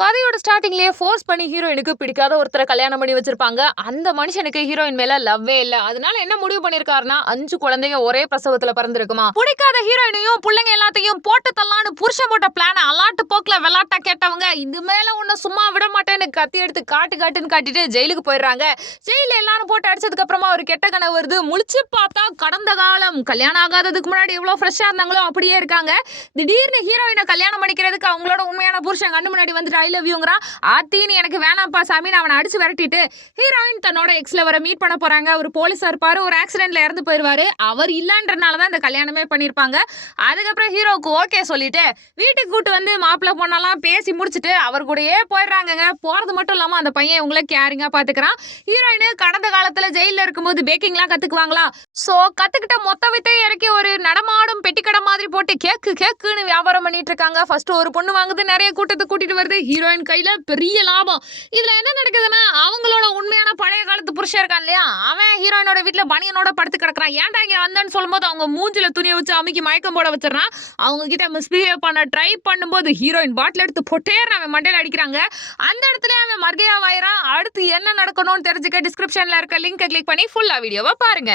கதையோட ஸ்டார்ட்டிங்லயே ஃபோர்ஸ் பண்ணி ஹீரோயினுக்கு பிடிக்காத ஒருத்தர கல்யாணம் பண்ணி வச்சிருப்பாங்க. அந்த மனுஷனுக்கு ஹீரோயின் மேல லவ்வே இல்ல. அதனால என்ன முடிவு பண்ணிருக்காருன்னா 5 குழந்தைங்க ஒரே பிரசவத்துல பிறந்திருக்குமா. பிடிக்காத ஹீரோயினையும் புள்ளைங்க எல்லாத்தையும் போட்டு தள்ளான்னு புருஷன் போட்ட பிளான அலாட்டு போக்குல விளாட்டா கேட்டவங்க இது மேல உன்னை சும்மா விட மாட்டேன்னு கத்தி எடுத்து காட்டுன்னு காட்டிட்டு ஜெயிலுக்கு போயிடுறாங்க. ஜெயில எல்லாரும் போட்டு அடிச்சதுக்கு அப்புறமா ஒரு கெட்ட கனவு வருது. முழிச்சு பார்த்தா கடந்த காலம் கல்யாணம் ஆகாததுக்கு முன்னாடி எவ்வளவு ஃப்ரெஷ்ஷா இருந்தாங்களோ அப்படியே இருக்காங்க. திடீர்னு ஹீரோயினை கல்யாணம் பண்ணிக்கிறதுக்கு அவங்களோட உண்மையான புருஷன் கண்ணு முன்னாடி வந்துட்டு ஐ லவ் யூங்கிறான். ஆத்தின்னு எனக்கு வேணாம்ப்பா சாமின்னு அவனை அடிச்சு விரட்டிட்டு ஹீரோயின் தன்னோட எக்ஸ்ல வர மீட் பண்ண போறாங்க. ஒரு போலீஸா இருப்பாரு, ஒரு ஆக்சிடென்ட்ல இறந்து போயிருவாரு. அவர் இல்லன்றனாலதான் இந்த கல்யாணமே பண்ணிருப்பாங்க. அதுக்கப்புறம் ஹீரோவுக்கு ஓகே சொல்லிட்டு வீட்டுக்கு கூட்டு வந்து மாப்பிள்ளை பொண்ணெல்லாம் பேசி முடிச்சுட்டு அவர் கூடயே போயிடுறாங்க. போறது மட்டும் இல்லாம அந்த பையன் உங்களை கேரிங்கா பாத்துக்கிறான். ஹீரோயின் கடந்த காலத்துல ஜெயில இருக்கும்போது பேக்கிங்லாம் கத்துக்குவாங்களா. சோ கத்துக்கிட்ட மொத்த வித்தையும் இறக்கி ஒரு நடமாடும் பெட்டிக்கடை மாதிரி போட்டு கேக்குன்னு வியாபாரம் பண்ணிட்டு இருக்காங்க. ஃபர்ஸ்ட் ஒரு பொண்ணு வாங்குது, நிறைய கூட்டத்தை கூட்டிட்டு வருது. ஹீரோயின் கையில பெரிய லாபம். இதுல என்ன நடக்குதுன்னா அவங்களோட உண்மையான பழைய காலத்து புருஷன் இருக்கான் இல்லையா, அவன் ஹீரோயினோட வீட்டுல பனியனோட படுத்து கிடக்குறான். ஏன்டா இங்க வந்தேன்னு சொல்லும்போது அவங்க மூஞ்சில துணியை வச்சு அமுக்கி மயக்கம் போட வச்சிடறான். அவங்க கிட்ட மிஸ்பிஹேவ் பண்ண ட்ரை பண்ணும்போது ஹீரோயின் பாட்டில் எடுத்து பொட்டேர் அவன் மண்டையில அடிக்கிறாங்க. அந்த இடத்துல அவன் மர்கையாவாயிரான். அடுத்து என்ன நடக்கணும்னு தெரிஞ்சுக்க டிஸ்கிரிப்ஷன்ல இருக்க லிங்கை கிளிக் பண்ணி ஃபுல்லா வீடியோவை பாருங்க.